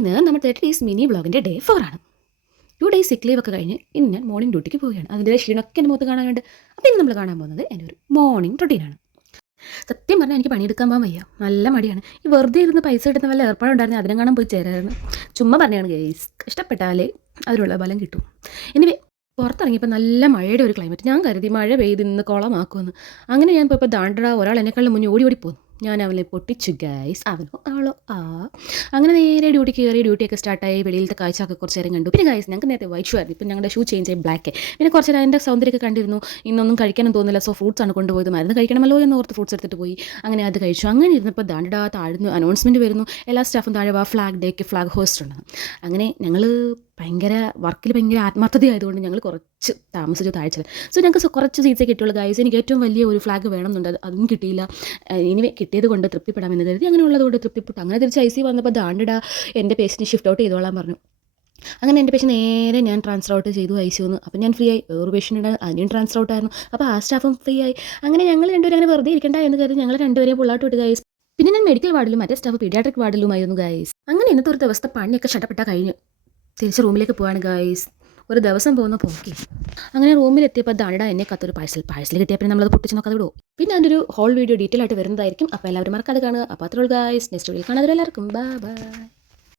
ഇന്ന് നമ്മൾ 30 days mini വ്ളോഗിൻ്റെ day 4 ആണ്. 2 ഡേയ്സ് സിക്ക് ലീവ് ഒക്കെ കഴിഞ്ഞ് ഇന്ന് ഞാൻ മോർണിംഗ് ഡ്യൂട്ടിക്ക് പോവുകയാണ്. അതിൻ്റെ ക്ഷീണമൊക്കെ എൻ്റെ മുഖത്ത് കാണാനുണ്ട്. അപ്പോൾ ഇന്ന് നമ്മൾ കാണാൻ പോകുന്നത് എൻ്റെ ഒരു മോർണിംഗ് റൊട്ടീനാണ്. സത്യം പറഞ്ഞാൽ എനിക്ക് പണിയെടുക്കാൻ പോകാൻ വയ്യ, നല്ല മടിയാണ്. ഈ വെറുതെ ഇരുന്ന് പൈസ കിട്ടുന്ന വല്ല ഏർപ്പാടുണ്ടായിരുന്നു അതിനെ കാണാൻ പോയി ചേരായിരുന്നു. ചുമ്മാ പറഞ്ഞാണ് ഗൈസ്, ഇഷ്ടപ്പെട്ടാലേ അതിനുള്ള ബലം കിട്ടും. എനിവേ പുറത്തിറങ്ങിയപ്പോൾ നല്ല മഴയുടെ ഒരു ക്ലൈമറ്റ്. ഞാൻ കരുതി മഴ പെയ്ത് ഇന്ന് കുളമാക്കുമെന്ന്. അങ്ങനെ ഞാൻ ഇപ്പോൾ ദാണ്ടട ഒരാൾ എന്നെക്കാളും മുന്നേ ഓടി പോന്നു. ഞാൻ അവനെ പൊട്ടിച്ചു ഗൈസ്, അവനോ ആളോ അങ്ങനെ നേരെ ഡ്യൂട്ടിക്ക് കയറി. ഡ്യൂട്ടിയൊക്കെ സ്റ്റാർട്ടായി. വെളിയിലത്തെ കാഴ്ചയൊക്കെ കുറച്ച് നേരം കണ്ടു. പിന്നെ ഗൈസ് ഞങ്ങൾക്ക് നേരത്തെ വൈറ്റ് ഷൂ ആയിരുന്നു, ഇപ്പം ഞങ്ങളുടെ ഷൂ ചേഞ്ച് ആയി ബ്ലാക്ക്. പിന്നെ കുറച്ച് നേരം അതിൻ്റെ സൗന്ദര്യമൊക്കെ കണ്ടിരുന്നു. ഇന്നൊന്നും കഴിക്കാനും തോന്നില്ല, സോ ഫ്രൂട്ട്സ് ആണ് കൊണ്ടുപോയത്. മരുന്ന് കഴിക്കണമല്ലോ എന്ന് ഓർത്ത് ഫ്രൂട്ട്സ് എടുത്തിട്ട് പോയി. അങ്ങനെ അത് കഴിച്ചു. അങ്ങനെ ഇരുന്നപ്പോൾ ദാണ്ടടാ താഴ്ന്നു അനൗൺസ്മെൻറ്റ് വരുന്നു, എല്ലാ സ്റ്റാഫും താഴെ വാ, ഫ്ലാഗ് ഡേക്ക് ഫ്ലാഗ് ഹോസ്റ്റ് ഉണ്ടെന്ന്. അങ്ങനെ ഞങ്ങൾ ഭയങ്കര വർക്കിൽ ഭയങ്കര ആത്മാർത്ഥതയായതുകൊണ്ട് ഞങ്ങൾ കുറച്ച് താമസിച്ചു താഴ്ചത്. സോ ഞങ്ങൾക്ക് കുറച്ച് സീറ്റ്സേ കിട്ടുള്ളൂ ഗൈസ്. എനിക്ക് ഏറ്റവും വലിയ ഒരു ഫ്ലാഗ് വേണമെന്നുണ്ട്, അതും കിട്ടിയില്ല. ഇനി കിട്ടിയത് കൊണ്ട് തൃപ്തിപ്പെടാമെന്ന് കരുതി അങ്ങനെ ഉള്ളതുകൊണ്ട് തൃപ്തിപ്പെട്ടു. അങ്ങനെ തിരിച്ച് IC വന്നപ്പോൾ ദാണ്ടിടാ എൻ്റെ പേഷ്യൻറ്റ് ഷിഫ്റ്റ് ഔട്ട് ചെയ്തോളാൻ പറഞ്ഞു. അങ്ങനെ എൻ്റെ പേഷ്യൻ നേരെ ഞാൻ ട്രാൻസ്ഫർ ഔട്ട് ചെയ്തു ICU നിന്ന്. അപ്പോൾ ഞാൻ ഫ്രീ ആയി. വേറൊരു പേഷ്യൻ്റ് ഉണ്ട്, അതിനും ട്രാൻസ്ഫർ ഔട്ട് ആയിരുന്നു. അപ്പോൾ ആ സ്റ്റാഫും ഫ്രീ ആയി. അങ്ങനെ ഞങ്ങൾ രണ്ടുപേരും അങ്ങനെ വെറുതെ ഇരിക്കണ്ട എന്ന് കരുതി ഞങ്ങൾ രണ്ടുപേരെയും പുള്ളാട്ട് വിട്ട് ഗൈസ്. പിന്നെ ഞാൻ മെഡിക്കൽ വാർഡിലും മറ്റേ സ്റ്റാഫ് പീഡിയാട്രിക് വാർഡിലുമായിരുന്നു ഗൈസ്. അങ്ങനെ ഇന്നത്തെ ഒരു ദിവസത്തെ പണിയൊക്കെ ഷട്ടപ്പെട്ടാൽ കഴിഞ്ഞു. തിരിച്ച് റൂമിലേക്ക് പോവാണ് ഗൈസ്. ഒരു ദിവസം പോകുന്ന പോക്കി. അങ്ങനെ റൂമിലെത്തിയപ്പോൾ ദാണ്ട എന്നെ കത്തൊരു പാഴ്സൽ കിട്ടിയപ്പോൾ നമ്മളത് പൊട്ടിച്ച് നോക്കാതെ വിടുമോ. പിന്നെ അതിൻ്റെ ഒരു ഹോൾ വീഡിയോ ഡീറ്റെയിൽ ആയിട്ട് വരുന്നതായിരിക്കും. അപ്പോൾ എല്ലാവരും മറക്കാതെ കാണുക. അപ്പോൾ അത്രയുള്ളൂ ഗൈസ്. നെക്സ്റ്റ് വീഡിയോയിൽ കാണാതെ എല്ലാവർക്കും ബൈ ബൈ.